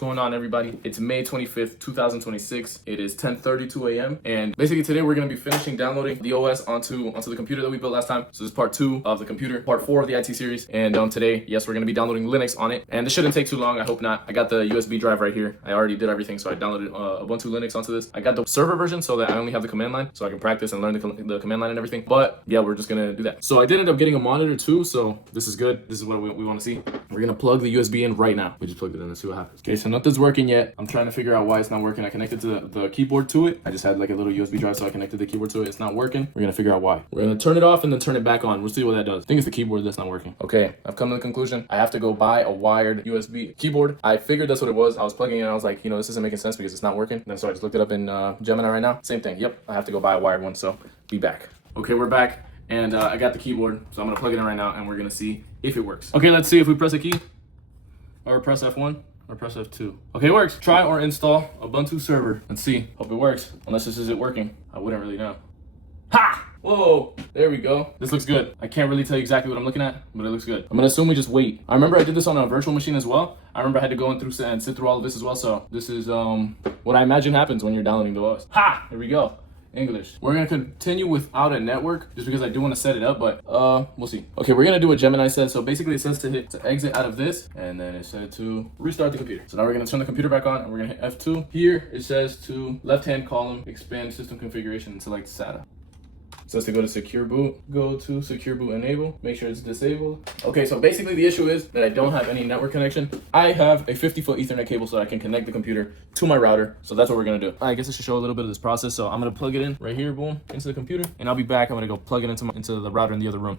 going on, everybody? It's May 25th, 2026. It is 10:32 a.m. and basically today we're going to be finishing downloading the OS onto the computer that we built last time. So this is part 2 of the computer, part 4 of the IT series. And today, yes, we're going to be downloading Linux on it. And this shouldn't take too long. I hope not. I got the USB drive right here. I already did everything, so I downloaded Ubuntu Linux onto this. I got the server version so that I only have the command line, so I can practice and learn the command line and everything. But yeah, we're just going to do that. So I did end up getting a monitor too, so this is good. This is what we want to see. We're going to plug the USB in right now. We just plugged it in and see what happens. Okay, so nothing's working yet. I'm trying to figure out why it's not working. I connected to the keyboard to it. I just had like a little USB drive, so I connected the keyboard to it. It's not working. We're gonna figure out why. We're gonna turn it off and then turn it back on. We'll see what that does. I think it's the keyboard that's not working. Okay, I've come to the conclusion. I have to go buy a wired USB keyboard. I figured that's what it was. I was plugging it and I was like, this isn't making sense because it's not working. And then so I just looked it up in Gemini right now. Same thing. Yep, I have to go buy a wired one, so be back. Okay, we're back. And I got the keyboard, so I'm gonna plug it in right now and we're gonna see if it works. Okay, let's see if we press a key or press F1. Or press F2. Okay, it works. Try or install Ubuntu server. Let's see. Hope it works. Unless this isn't working. I wouldn't really know. Ha! Whoa! There we go. This looks good. I can't really tell you exactly what I'm looking at, but it looks good. I'm gonna assume we just wait. I remember I did this on a virtual machine as well. I remember I had to go in through and sit through all of this as well. So this is what I imagine happens when you're downloading the OS. Ha! There we go. English. We're gonna continue without a network just because I do want to set it up, but we'll see. Okay, we're gonna do what Gemini says. So basically it says to exit out of this, and then it said to restart the computer. So now we're gonna turn the computer back on and we're gonna hit F2. Here it says to left-hand column, expand system configuration and select SATA. It says to go to secure boot, go to secure boot enable, make sure it's disabled. Okay, so basically the issue is that I don't have any network connection. I have a 50-foot Ethernet cable so that I can connect the computer to my router. So that's what we're gonna do. I guess I should show a little bit of this process. So I'm gonna plug it in right here, boom, into the computer, and I'll be back. I'm gonna go plug it into the router in the other room.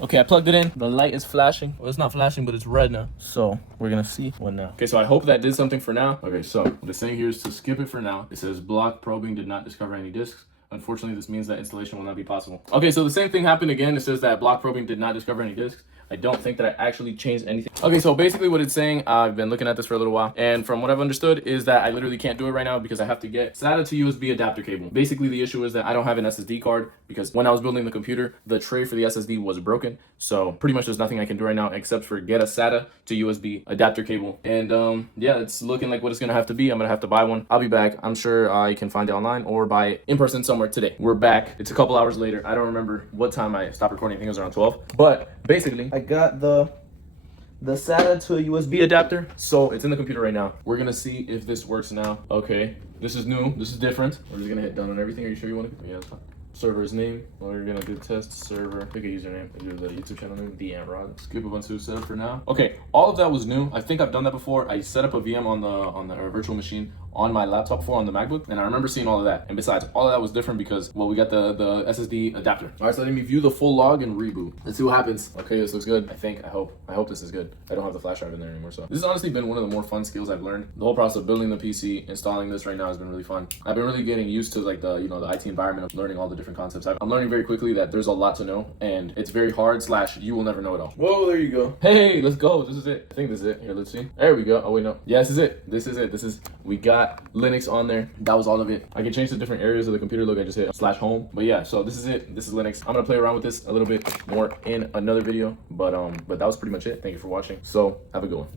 Okay, I plugged it in. The light is flashing. Well, it's not flashing, but it's red now. So we're gonna see what now. Okay, so I hope that did something for now. Okay, so what it's saying here is to skip it for now. It says block probing did not discover any disks. Unfortunately, this means that installation will not be possible. Okay, so the same thing happened again. It says that block probing did not discover any disks. I don't think that I actually changed anything. Okay, so basically what it's saying, I've been looking at this for a little while, and from what I've understood is that I literally can't do it right now because I have to get SATA to USB adapter cable. Basically, the issue is that I don't have an SSD card because when I was building the computer, the tray for the SSD was broken. So pretty much there's nothing I can do right now except for get a SATA to USB adapter cable. And yeah, it's looking like what it's gonna have to be. I'm gonna have to buy one. I'll be back. I'm sure I can find it online or buy it in person somewhere today. We're back. It's a couple hours later. I don't remember what time I stopped recording. I think it was around 12. But basically, I got the SATA to a USB adapter, so it's in the computer right now. We're gonna see if this works now. Okay, this is new. This is different. We're just gonna hit done on everything. Are you sure you want to? Yeah, that's fine. Server's name. Well, we're gonna do test server. Pick a username. Do the YouTube channel name. DMRod. Skip Ubuntu setup for now. Okay, all of that was new. I think I've done that before. I set up a VM on the virtual machine on my laptop before on the MacBook, and I remember seeing all of that. And besides, all of that was different because, well, we got the SSD adapter. All right, so let me view the full log and reboot. Let's see what happens. Okay, this looks good. I hope this is good. I don't have the flash drive in there anymore, so this has honestly been one of the more fun skills I've learned. The whole process of building the PC, installing this right now has been really fun. I've been really getting used to like the IT environment of learning all the different concepts. I'm learning very quickly that there's a lot to know, and it's very hard / you will never know it all. Whoa, there you go. Hey, let's go. This is it. I think this is it. Here, let's see. There we go. Oh wait, no. Yeah, this is it. This is it. We got Linux on there. That was all of it. I can change the different areas of the computer. Look, I just hit /home. But yeah, so this is it. This is Linux. I'm gonna play around with this a little bit more in another video. But that was pretty much it. Thank you for watching. So have a good one.